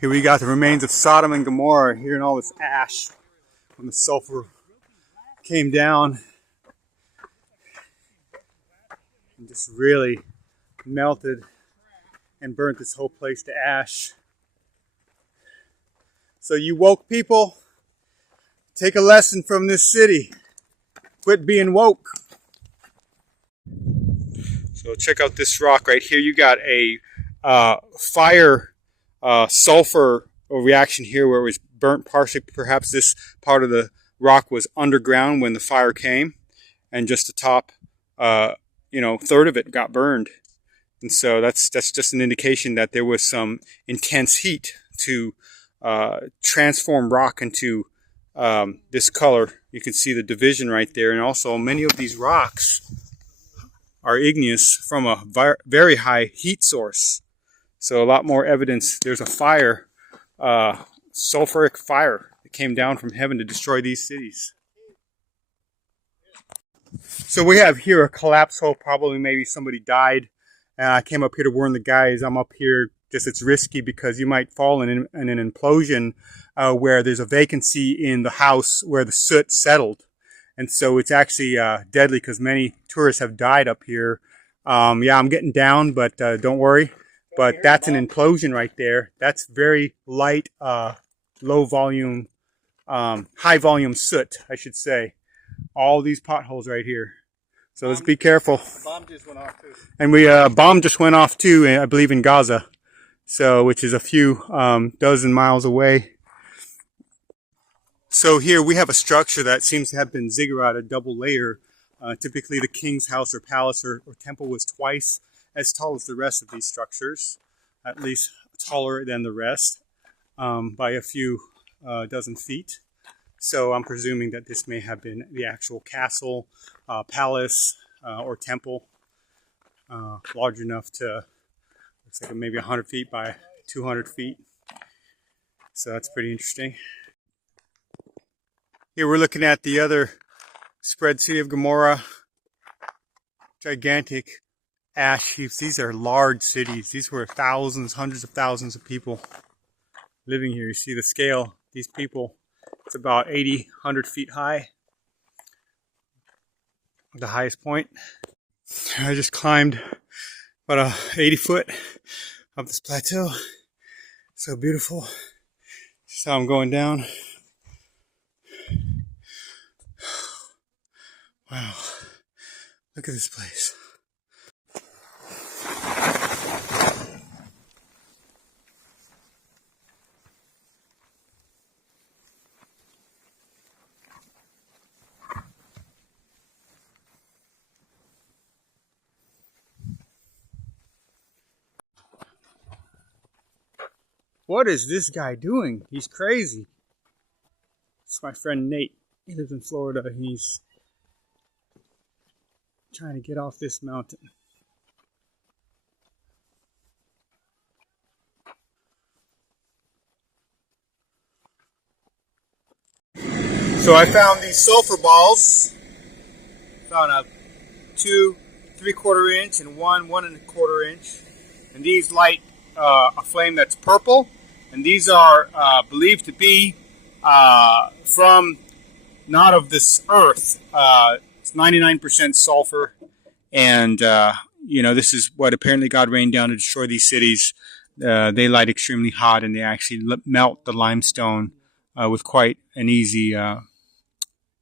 Here we got the remains of Sodom and Gomorrah, here in all this ash when the sulfur came down and just really melted and burnt this whole place to ash. So you woke people, take a lesson from this city. Quit being woke. So check out this rock right here. You got a fire sulfur reaction here where it was burnt partially. Perhaps this part of the rock was underground when the fire came, and just the top, third of it got burned. And so that's just an indication that there was some intense heat to transform rock into this color. You can see the division right there, and also many of these rocks are igneous from a very high heat source. So a lot more evidence. There's a fire, sulfuric fire that came down from heaven to destroy these cities. So we have here a collapse hole. Probably maybe somebody died. I came up here to warn the guys. I'm up here just, it's risky because you might fall in an implosion where there's a vacancy in the house where the soot settled. And so it's actually deadly because many tourists have died up here. Yeah, I'm getting down, but don't worry. But that's an implosion right there. That's very light, low volume, high volume soot, I should say. All these potholes right here. So let's be careful. The bomb just went off too. And bomb just went off too, I believe in Gaza. So, which is a few dozen miles away. So here we have a structure that seems to have been ziggurated, double layer. Typically the king's house or palace or temple was twice as tall as the rest of these structures, at least taller than the rest by a few dozen feet. So I'm presuming that this may have been the actual castle, palace, or temple, large enough to, looks like maybe 100 feet by 200 feet. So that's pretty interesting. Here we're looking at the other spread city of Gomorrah. Gigantic ash heaps. These are large cities. These were thousands, hundreds of thousands of people living here. You see the scale. These people, it's about 80, 100 feet high. The highest point. I just climbed about 80 foot up this plateau. So beautiful. Just how I'm going down. Wow, look at this place. What is this guy doing? He's crazy. It's my friend Nate. He lives in Florida. He's trying to get off this mountain. So I found these sulfur balls. Found a 2 3/4 inch and 1 1 1/4 inch. And these light a flame that's purple. And these are believed to be from not of this earth. It's 99% sulfur, and this is what apparently God rained down to destroy these cities. They light extremely hot, and they actually melt the limestone with quite an easy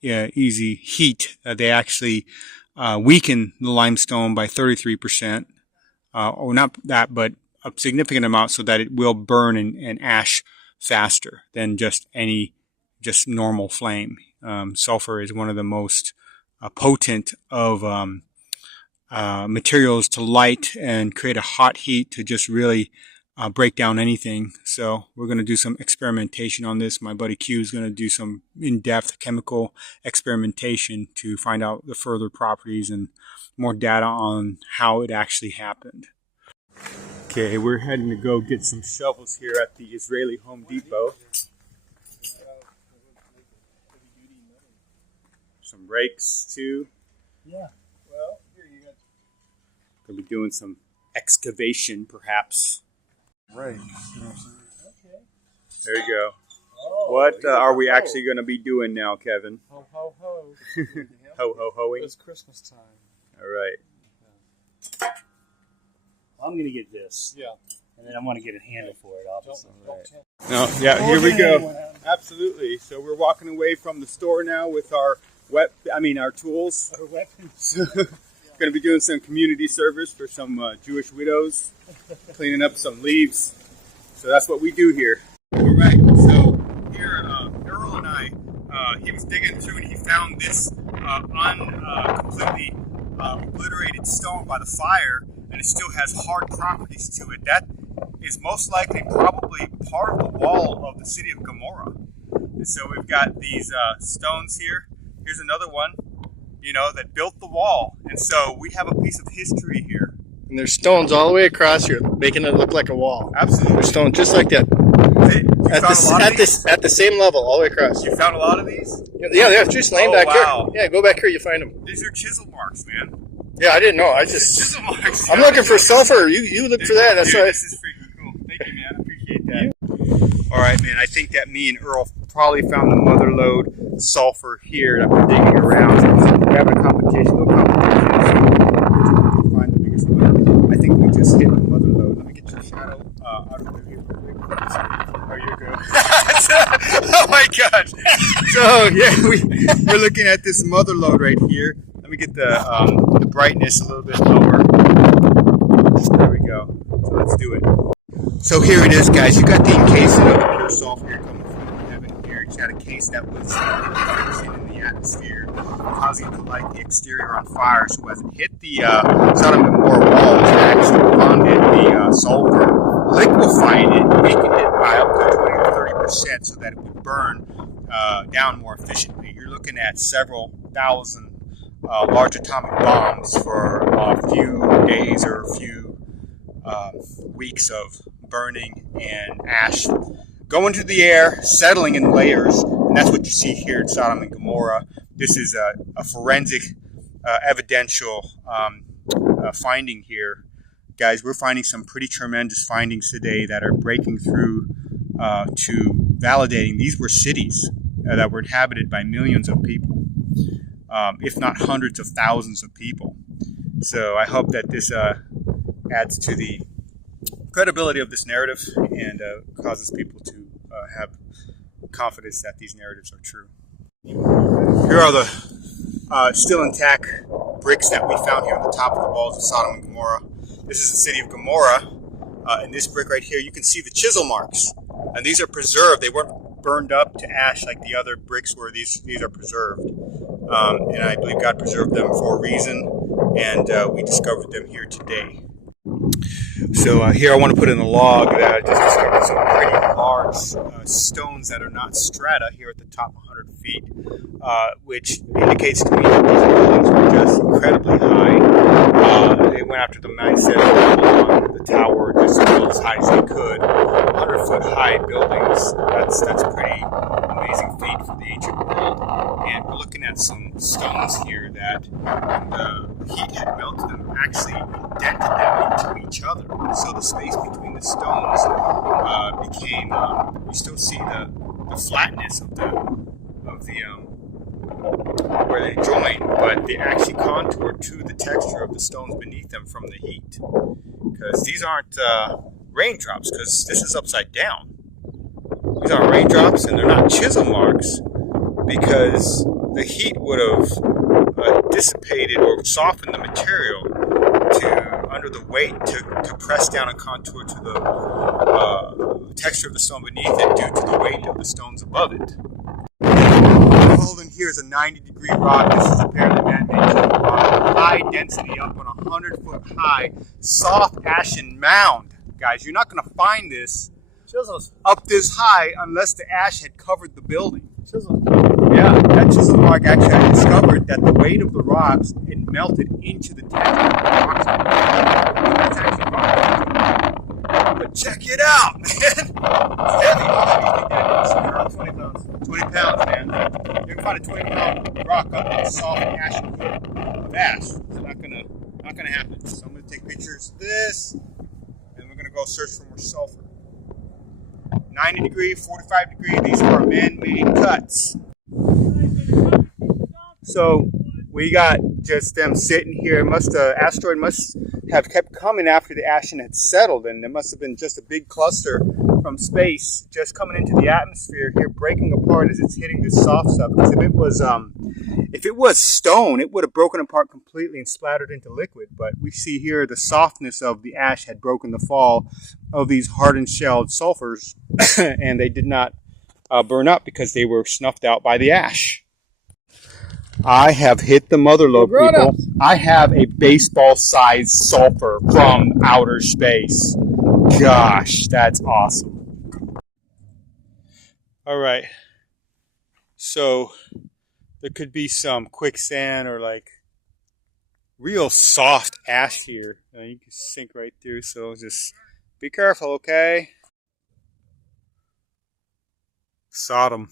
heat. They actually weaken the limestone by 33%, or not that, but a significant amount, so that it will burn and ash faster than just normal flame. Sulfur is one of the most potent of materials to light and create a hot heat to just really break down anything. So we're going to do some experimentation on this. My buddy Q is going to do some in-depth chemical experimentation to find out the further properties and more data on how it actually happened. Okay, we're heading to go get some shovels here at the Israeli Home Depot. Some rakes too. Yeah. Well, here you go. Gonna be doing some excavation, perhaps. Rakes. You know what I'm saying? Okay. There you go. Oh, What are we actually going to be doing now, Kevin? Ho, ho, ho. Ho, ho, hoing. It's Christmas time. All right. I'm going to get this. Yeah. And then I'm going to get a handle for it, obviously. No, yeah, here we go. Absolutely. So we're walking away from the store now with our our tools. Our weapons. Going to be doing some community service for some Jewish widows, cleaning up some leaves. So that's what we do here. All right. So here, Earl and I, he was digging through and he found this completely obliterated stone by the fire, and it still has hard properties to it. That is most likely probably part of the wall of the city of Gomorrah. And so we've got these stones here. Here's another one, that built the wall. And so we have a piece of history here. And there's stones all the way across here, making it look like a wall. Absolutely. There's stones just like that. At the same level, all the way across. You found a lot of these? Yeah, just laying back wow. here. Yeah, go back here, you find them. These are chisel marks, man. Yeah, I didn't know. Chisel marks. I'm looking for sulfur. You look for that. That's Dude, right. This is freaking cool. Thank you, man. I appreciate that. All right, man. I think that me and Earl probably found the mother lode sulfur here that we're digging around. We're having a competition. No competition. Find the biggest one. I think we just hit the mother lode. Let me get your shadow out of the view. Oh, you're good. Oh my gosh. So yeah, we're looking at this mother lode right here. Let me get the brightness a little bit lower. There we go. So let's do it. So here it is, guys. You got the encasing of the pure sulfur here coming from heaven here. You got a case that was fixing in the atmosphere, causing it to light the exterior on fire. So as it hit the Sodom and Gomorrah walls, it actually bonded the sulfur, liquefying it, making it by up to 20 to 30% so that it would burn down more efficiently. You're looking at several thousand large atomic bombs for a few days or a few weeks of burning and ash going through the air, settling in layers, and that's what you see here at Sodom and Gomorrah. This is a forensic, evidential finding here. Guys, we're finding some pretty tremendous findings today that are breaking through to validating these were cities that were inhabited by millions of people, if not hundreds of thousands of people. So I hope that this adds to the credibility of this narrative and causes people to have confidence that these narratives are true. Here are the still intact bricks that we found here on the top of the walls of Sodom and Gomorrah. This is the city of Gomorrah. And this brick right here, you can see the chisel marks. And these are preserved. They weren't burned up to ash like the other bricks were. These are preserved. And I believe God preserved them for a reason. And we discovered them here today. So here I want to put in the log that I just discovered some pretty large stones that are not strata here at the top 100 feet, which indicates to me that these buildings were just incredibly high. They went after the mindset of the tower just to build as high as they could. 100-foot high buildings, that's a pretty amazing feat for the ancient world. And we're looking at some stones here that the heat had melted them, actually indented them into each other. So the space between the stones became, you still see the flatness of the where they join, but they actually contour to the texture of the stones beneath them from the heat. Because these aren't raindrops, because this is upside down. These aren't raindrops, and they're not chisel marks, because the heat would have dissipated or softened the material under the weight to press down and contour to the texture of the stone beneath it due to the weight of the stones above it. Holding here is a 90-degree rock. This is apparently man-made rock. High density, up on a 100-foot high, soft ashen mound. Guys, you're not going to find this Chisels. up this high unless the ash had covered the building. Chisels. Yeah, that chisel mark actually I discovered that the weight of the rocks, it melted into the texture of the rocks. That's actually rock. But check it out, man. It's heavy. How heavy do you think that is? Around 20 pounds. 20 pounds, man. You can find a 20-pound rock up in a soft ashen pit of ash. It's not gonna happen. So I'm gonna take pictures of this, and we're gonna go search for more sulfur. 90 degree, 45 degree. These are man-made cuts. So we got just them sitting here. Asteroid must have kept coming after the ash had settled, and there must have been just a big cluster from space just coming into the atmosphere here, breaking apart as it's hitting this soft stuff. Because if it was stone, it would have broken apart completely and splattered into liquid. But we see here the softness of the ash had broken the fall of these hardened shelled sulfurs, and they did not burn up because they were snuffed out by the ash. I have hit the mother lode, people. I have a baseball-sized sulfur from outer space. Gosh, that's awesome. All right. So there could be some quicksand or like real soft ash here. You can sink right through, so just be careful, okay? Sodom.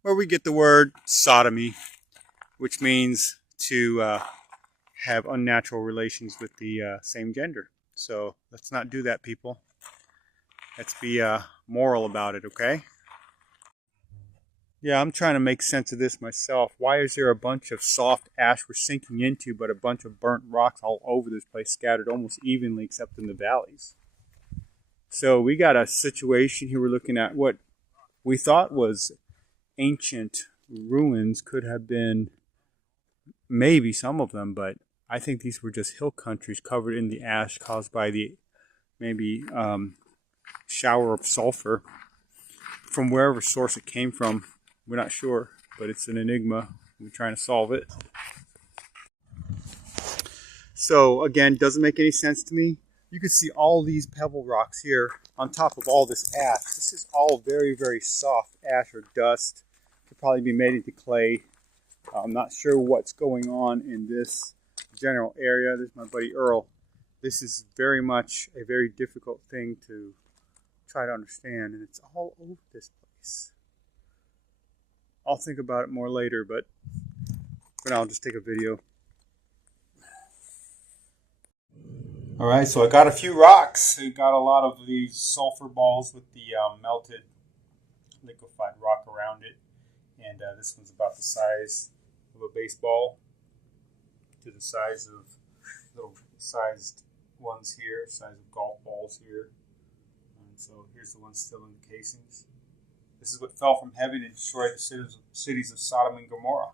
Where we get the word sodomy, which means to have unnatural relations with the same gender. So let's not do that, people. Let's be moral about it, okay? Yeah, I'm trying to make sense of this myself. Why is there a bunch of soft ash we're sinking into, but a bunch of burnt rocks all over this place, scattered almost evenly except in the valleys? So we got a situation here. We're looking at what we thought was ancient ruins. Could have been maybe some of them, but I think these were just hill countries covered in the ash caused by the maybe shower of sulfur from wherever source it came from. We're not sure, but it's an enigma. We're trying to solve it. So again, doesn't make any sense to me. You can see all these pebble rocks here on top of all this ash. This is all very, very soft ash or dust. Could probably be made into clay. I'm not sure what's going on in this general area. This is my buddy Earl. This is very much a very difficult thing to try to understand, and it's all over this place. I'll think about it more later, but for now I'll just take a video. All right, so I got a few rocks. I got a lot of these sulfur balls with the melted liquefied rock around it, and this one's about the size of a baseball to the size of little sized ones here, size of golf balls here. And so here's the one still in the casings. This is what fell from heaven and destroyed the cities of Sodom and Gomorrah.